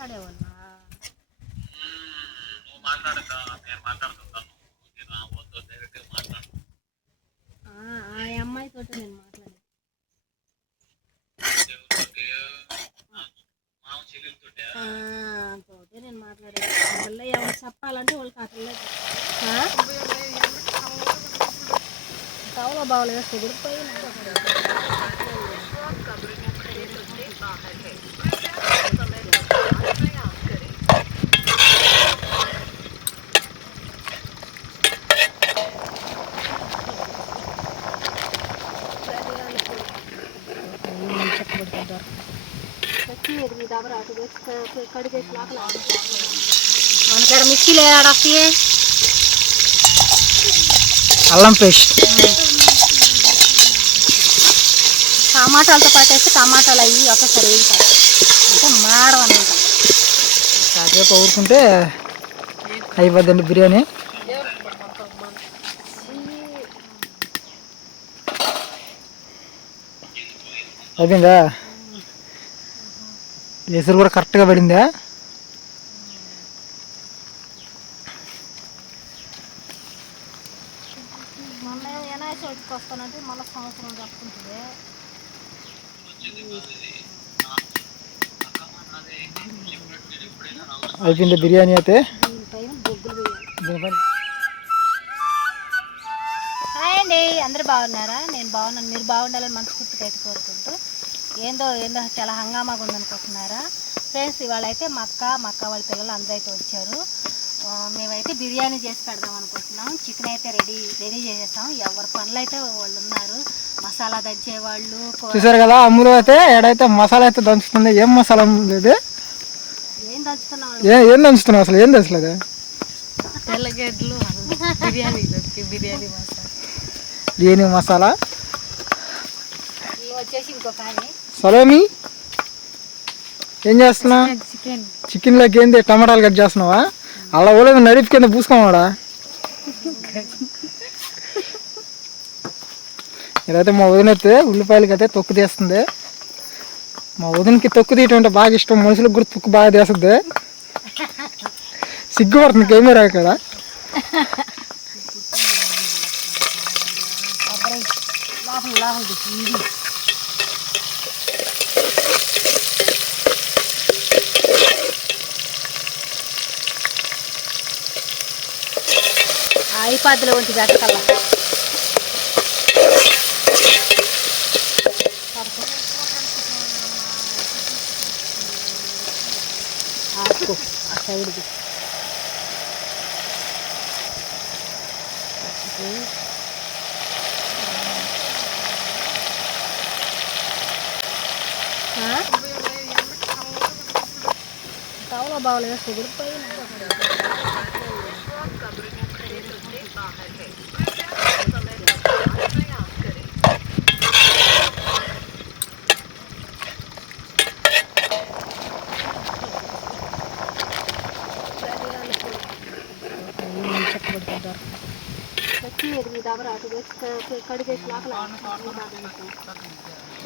మాట్లాడేవాళ్ళా? నువ్వు మాట్లాడతా నేను మాట్లాడుతుంటాను. డైరెక్ట్గా మాట్లాడు. ఆ అమ్మాయితో నేను మాట్లాడాను. తోటే నేను మాట్లాడాను. వాళ్ళ ఎవరు చెప్పాలంటే వాళ్ళకి అసలు తవలో బావలు వేస్తే గుడిపోయి మనకాడ మిక్సీలో ఆడొస్తాయి. అల్లం పేస్ట్ టమాటాలతో పట్టేస్తే టమాటాలు అవి ఒకసారి వేయించాలి అంటే మాడవన్నమాట. కాసేపు ఊరుకుంటే అయిపోద్దండి బిర్యానీ. అయిపోయిందా? ఎసురు కూడా కరెక్ట్గా పడిందా? మొన్న వినాయక చవితికి వస్తానంటే మళ్ళీ సంవత్సరం చెప్పుకుంటుంది. అయిపోయింది బిర్యానీ అయితే. దీనిపైన బొగ్గులు దీనిపైన హాయ్ అండి, అందరూ బాగున్నారా? నేను బాగున్నాను. మీరు బాగుండాలని మనస్ఫూర్తిగా అయితే కోరుకుంటూ ఏందో చాలా హంగామాగా ఉందనుకుంటున్నారా ఫ్రెండ్స్? ఇవాళ అయితే మా అక్క వాళ్ళ పిల్లలు అందరూ అయితే వచ్చారు. మేమైతే బిర్యానీ చేసి పెడదాం అనుకుంటున్నాం. చికెన్ అయితే రెడీ చేసేస్తాం. ఎవరి పనులు అయితే వాళ్ళు ఉన్నారు. మసాలా దంచేవాళ్ళు చూసారు కదా. అమ్ములు అయితే ఎడైతే మసాలా అయితే దంచుతుంది. ఏం మసాలా లేదు, ఏం దంచుతున్నాం? ఏం దంచుతున్నావు అసలు? ఏం దంచలేదు. తెల్లగడ్డలు బిర్యానీ మసాలా వచ్చేసి ఇంకో కానీ సలోమి ఏం చేస్తున్నా? చికెన్లోకి ఏంది టమాటాలు కట్ చేస్తున్నావా? అలా ఓలేదు నడిపి కింద పూసుకోమాడా? ఇదైతే మా వదిన అయితే ఉల్లిపాయలకి అయితే తొక్కు తీస్తుంది. మా వదినకి తొక్కు తీయటం అంటే బాగా ఇష్టం. మనుషులకు కూడా తొక్కు బాగా తీస్తుంది. సిగ్గుపడుతుంది కెమెరా కదా. అయిపోద్దులో ఉంచి గట్టకల్లా సైడ్కి తవలో బావలు వేస్తే గుడిపోయి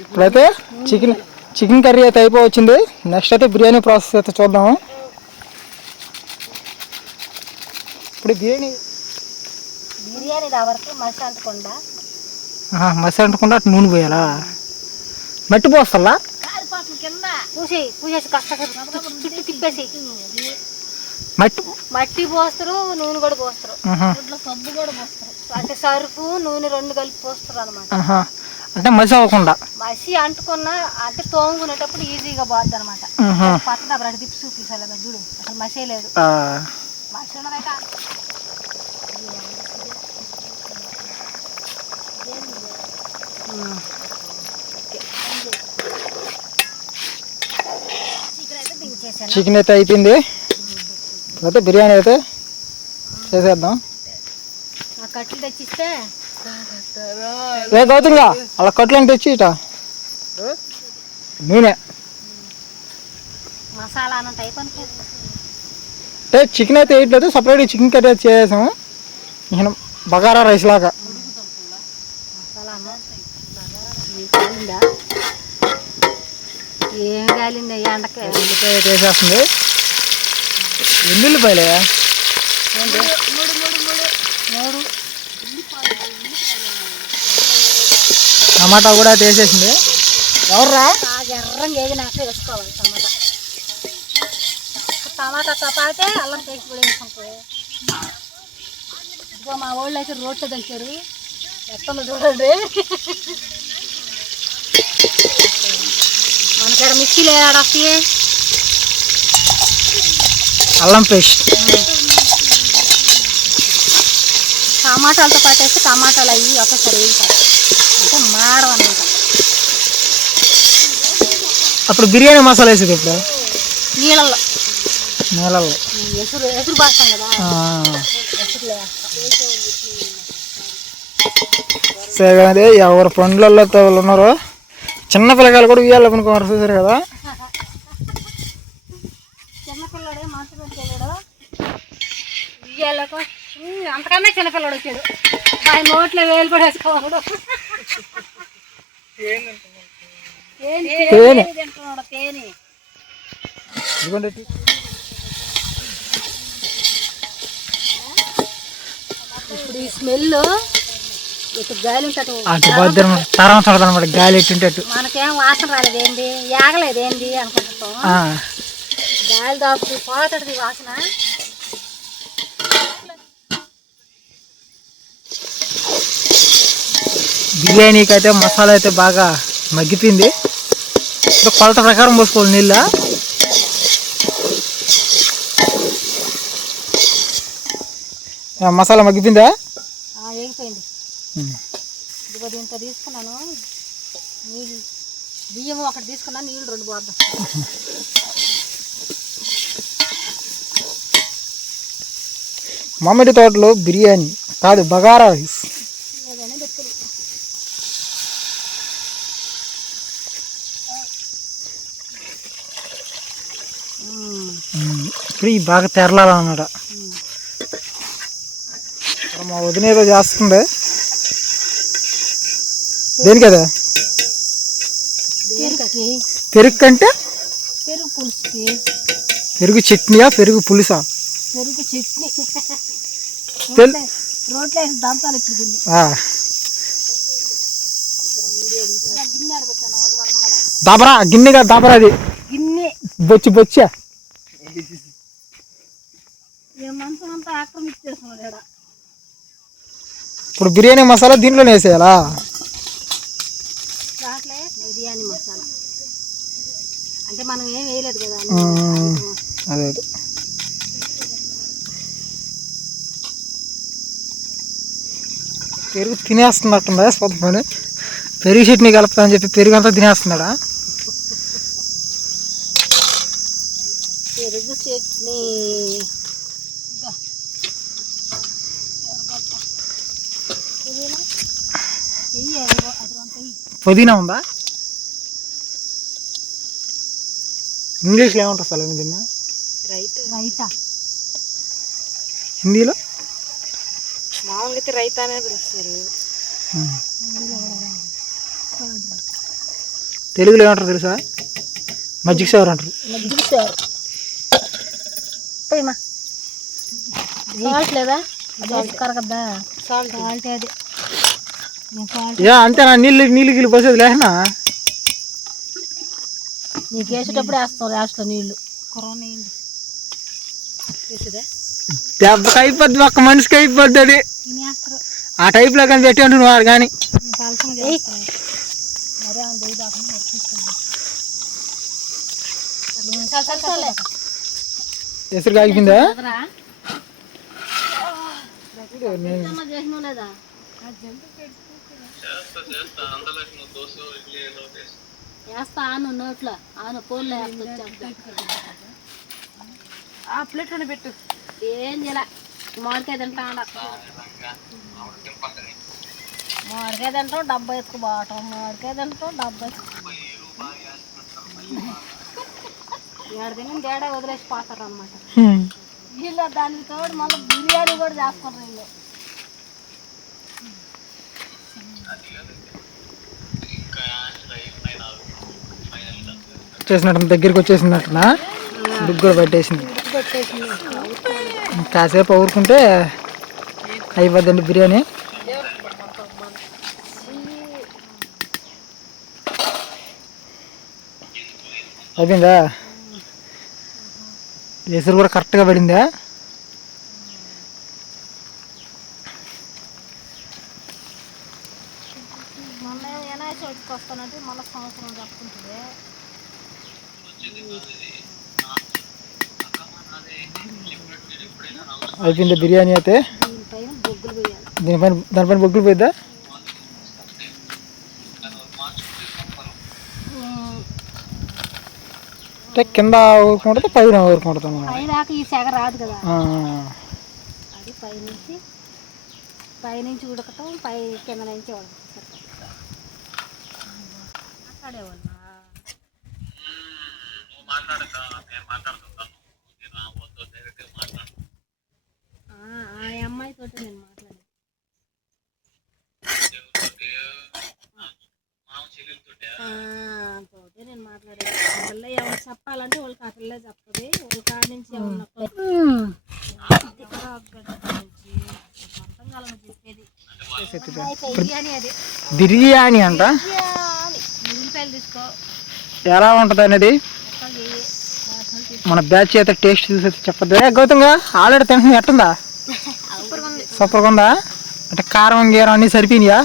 ఇప్పుడైతే చికెన్ కర్రీ అయితే అయిపోవచ్చింది. నెక్స్ట్ అయితే బిర్యానీ ప్రాసెస్ అయితే చూద్దాము. ఇప్పుడు బిర్యానీ వరకు మసి అంటకుండా మసి అంటకుండా అటు నూనె పోయాలా? మట్టి పోస్తల్లా కింద పూసేసి చుట్టూ తిప్పేసి మట్టి పోస్తారు, నూనె కూడా పోస్తారు, సబ్బు కూడా పోస్తారు. అంటే సరుపు నూనె రెండు కలిపి పోస్తారు అనమాట. అంటే మసి అవ్వకుండా. మసి అంటుకున్నా అంటే తోముకునేటప్పుడు ఈజీగా పోద్ది అనమాట. పక్కన రెండు తిప్పి చూపిస్తాను చూడు, అసలు మసే లేదు. మసి ఉన్నదైతే చికెన్ అయితే అయిపోయింది. అయితే బిర్యానీ అయితే చేసేద్దాం. కట్లు తెచ్చిస్తే గౌతులుగా అలా కట్లు అంటే తెచ్చి ఇట నూనె మసాలా అన్నంత అయిపోయింది. అంటే చికెన్ అయితే వేయట్లేదు, సపరేట్గా చికెన్ కర్రీ అయితే చేసాము. నేను బగారా రైస్ లాగా. ఏం కాలింది ఎండకి. ఉల్లిపాయ వేసేస్తుంది. ఎన్ని ఉల్లిపాయలే? మూడు. టమాటా కూడా వేసేసింది. ఎవర్రా? ఎర్రంగా ఏగినాక వేసుకోవాలి టమాటా. టమాటాతో పాటే అల్లం పేస్ట్ కూడా వేసుకుంటారు. ఇదిగో మా వాళ్ళు అయితే రోడ్లో దంచారు. ఎత్తంలో చూడండి. మనకాడ మిక్సీలు ఏడాడొస్తాయి. అల్లం పేస్ట్ టమాటాలతో పాటు వేస్తే టమాటాలు అవి ఒకసారి వేస్తారు అంటే మాడడం అనమాట. అప్పుడు బిర్యానీ మసాలా వేసేది ఇప్పుడు నీళ్ళల్లో నీళ్ళల్లో ఎసురు బాస్తాం కదా, ఎసురులో వేస్తాం. సరే అదే ఎవరి పండ్లతో వాళ్ళు ఉన్నారో చిన్న పిల్లకాయలు కూడా ఉయ్యాలి అనుకున్నారు. చూసారు కదా, చిన్నపిల్లడే మంచి వచ్చాడు. ఉయ్యాలకు అంతకన్నా చిన్నపిల్లడు వచ్చాడు. ఆయన నోట్లో వేలు కూడా వేసుకోవాడు. తింటున్నాడు తేనె. ఇప్పుడు ఈ స్మెల్ ఇటు గాలి ఉంటుంది. గాలి ఎట్టుంటట్టు మనకేం వాసన రాలేదు ఏంది, ఏగలేదు ఏంది అనుకుంటాం. గాలి దాపు పోతుంది వాసన. బిర్యానీకి అయితే మసాలా అయితే బాగా మగ్గిపోయింది. కొలత ప్రకారం పోసుకోవాలి నీళ్ళ. మసాలా మగ్గిపోయిందా? వేగిపోయింది. ఇదిగో దీంతో తీసుకున్నాను నీళ్ళు. బియ్యం ఒకటి తీసుకున్నాను, నీళ్ళు 2 పోద్దాం. మామిడి తోటలో బిర్యానీ కాదు, బగారా రైస్. ఇప్పుడు ఈ బాగా తెరలాలన్నమాట. మా వదిన ఏదో చేస్తుంది. దేనికదా? పెరుగు కంటే పెరుగు పులుసుకి. పెరుగు చట్నీయా పెరుగు పులుసా? పెరుగు చట్నీ. రోట్లో వేసి దంతాలు ఇప్పుడు గిన్నె. దాబరా గిన్నెగా దాబరా అది గిన్నె బొచ్చా. మనసునంతా ఆక్రమించేస్తున్నాడు. ఇప్పుడు బిర్యానీ మసాలా దీంట్లోనే వేసేయాలా? దాంట్లో బిర్యానీ మసాలా అంటే మనం ఏం వేయలేదు కదా. అదే పెరుగు తినేస్తున్నట్టుందా స్వతమని? పెరుగు చట్నీ కలుపుతా అని చెప్పి పెరుగు అంతా తినేస్తున్నాడా? పెరుగు చట్నీ పుదీనా ఉందా? ఇంగ్లీష్లో ఏమంటారు అసలు దీన్ని? రైతా. హిందీలో మామూలుగా అయితే రైతా అనే పిలుస్తారు. తెలుగులో ఏమంటారు తెలుసా? మజ్జిగ సారు అంటారు. మజ్జిగ సారు. పోయమా సాల్ట్ లేదా? కరగద్దా సాల్ట్? సాల్ట్ అది అంతేనా? నీళ్ళు గిల్లు పోసేది లేనా? నీకు వేసేటప్పుడు వేస్తాం లాస్ట్లో నీళ్ళు. కరోనా వేసేదా? దెబ్బకి అయిపోద్ది, ఒక్క మనిషికి అయిపోద్ది అది. ఆ టైప్లో కానీ పెట్టి అంటున్నారు కానీ ఎసురు కాగిపోయిందా? లేదా వేస్తా ఆను నోట్లో ఆను ఫోన్లో ఆ ప్లేట్లోనే పెట్టు. ఏం చేయాల మామిడికాయ తింటా. మామిడికాయ తింటాం, డబ్బా ఎత్తుకుపోవటం. మామిడికాయ తింటాం, డబ్బా తిని తేడా వదిలేసి పోతారు అనమాట వీళ్ళు. దానికి తోడు మళ్ళీ బిర్యానీ కూడా చేస్తారు వీళ్ళు. వచ్చేసినట్టు దగ్గరికి వచ్చేసినట్టునా దుగ్గు కూడా పట్టేసింది. కాసేపు ఊరుకుంటే అయిపోద్దండి బిర్యానీ. అయిపోయిందా? ఎసురు కూడా కరెక్ట్గా పడిందా? వస్తానంటే మళ్ళీ సంవత్సరం చెప్పుకుంటుంది. అయిపోయింది బిర్యానీ అయితే. దీనిపైన బొగ్గులు పోయాలి. దానిపైన బొగ్గులు పోయిద్దా? అంటే కింద ఊరుకుంటుంది, పైన ఊరుకుంటుంది. పైదాకా ఈ సెగ రాదు కదా, అది పైనుంచి ఉడకటం, కింద నుంచి ఉడకటం. మాట్లాడేవాళ్ళ ఆ అమ్మాయితో నేను మాట్లాడాను. నేను మాట్లాడాను. ఆ పిల్ల ఎవరు చెప్పాలంటే వాళ్ళకి ఆ పిల్ల చెప్తుంది. వాళ్ళ కాడ నుంచి ఏమన్నా బిర్యానీ అంట. తీసుకో ఎలా ఉంటుంది అనేది మన బ్యాచ్ అయితే టేస్ట్ చూసి చెప్పద్దు. గౌతంగా ఆల్రెడీ తింటుంది, ఎట్టుందా? సూపర్గా ఉందా? అంటే కారం గీరం అన్నీ సరిపోయినాయా?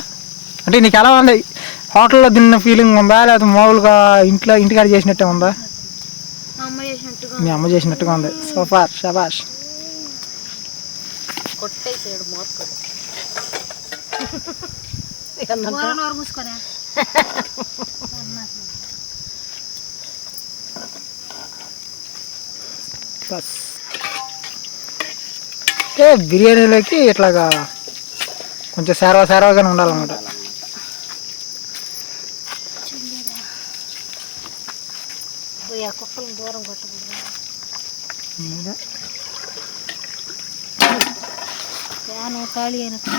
అంటే నీకు ఎలా ఉంది? హోటల్లో తిన్న ఫీలింగ్ ఉందా, లేకపోతే మామూలుగా ఇంటికాడ చేసినట్టే ఉందా? మీ అమ్మ చేసినట్టుగా ఉంది. సూపర్, శబాష్. కొట్టేసాడు మోసుకొని మూసుకొని బస్. బిర్యానీలోకి ఇట్లాగా కొంచెం సేరవాగానే ఉండాలన్నమాట. కుక్కలు దూరం కొట్టకూడదు. ఫ్యాన్ ఖాళీ అయినట్టు.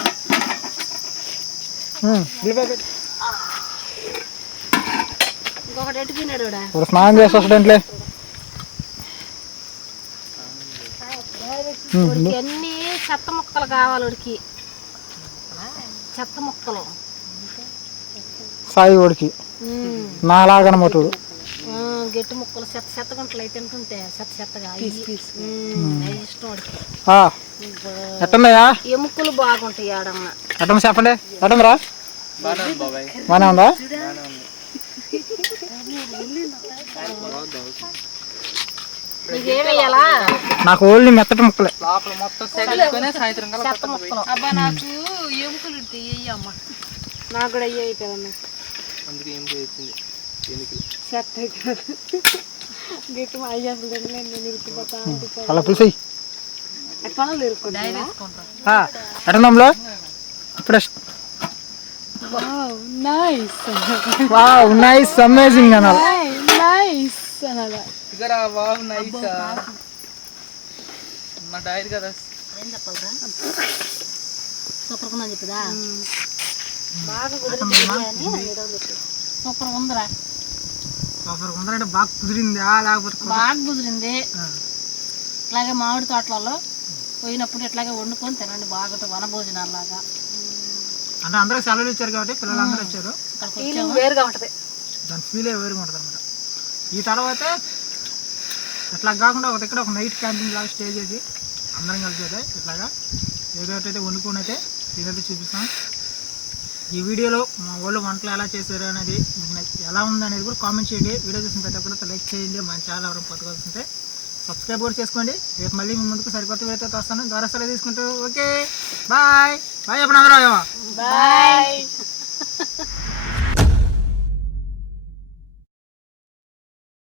ఇంకొకటి ఎట్టుకున్నాడు. ఇప్పుడు స్నానం చేసి వస్తుంటే అన్ని చెత్త ముక్కలు కావాలి. ఉడికి చెత్త ముక్కలు సాయి ఉడికి నాలాగనమాట. గట్టి ముక్కలు చెత్త గుంటలు అయితే తింటుంటే చెత్తగా ఇష్టం. ఎట్టుందయ్యా? ఎముకలు బాగుంటాయి. ఆడమ్మ ఎట్టండి చెప్పండి. ఎట్టుందిరా? బాగానే ఉందా? నాకు ఓన్లీ మెత్తటి ముక్కలే. చెత్త ముక్కలు అబ్బా నాకు ఎముకలు అమ్మ నాకు కూడా అయ్యి అయిపోయాయి. అలా పులుసు ఎట్టంలో ఇప్పుడే నైస్ అమేజింగ్ అనాలి. సూపర్ ఉందని చెప్పుదా? బాగా సూపర్ ఉందిరా. బాగా కుదిరిందా? లేకపోతే బాగా కుదిరింది. ఇట్లాగే మామిడి తోటలలో పోయినప్పుడు ఇట్లాగే వండుకొని తినండి. బాగా వన భోజనాలాగా. అంటే అందరూ సెలవులు ఇచ్చారు కాబట్టి పిల్లలందరూ వచ్చారు. వేరుగా ఉంటుంది, దాని ఫీలే వేరుగా ఉంటుంది అనమాట. ఈ తర్వాత ఇట్లా కాకుండా ఒక దగ్గర ఒక నైట్ క్యాంపింగ్ లాగా స్టే చేసి అందరం కలిసి అయితే ఇట్లాగా ఏదైతే వండుకొని అయితే ఇదైతే చూపిస్తాం. ఈ వీడియోలో మా వాళ్ళు వంటలు ఎలా చేశారు అనేది మీకు ఎలా ఉందనేది కూడా కామెంట్ చేయండి. వీడియో చూసిన ప్రతి ఒక్కరితో లైక్ చేయండి. మన ఛానల్ ఎవరైనా కొత్తగా వస్తుంటే సబ్స్క్రైబ్ కూడా చేసుకోండి. రేపు మళ్ళీ మీ ముందుకు సరికొత్త వీడియోతో వస్తాను. ద్వారా తీసుకుంటూ ఓకే బాయ్ బాయ్. ఎప్పుడు అందరూ బాయ్.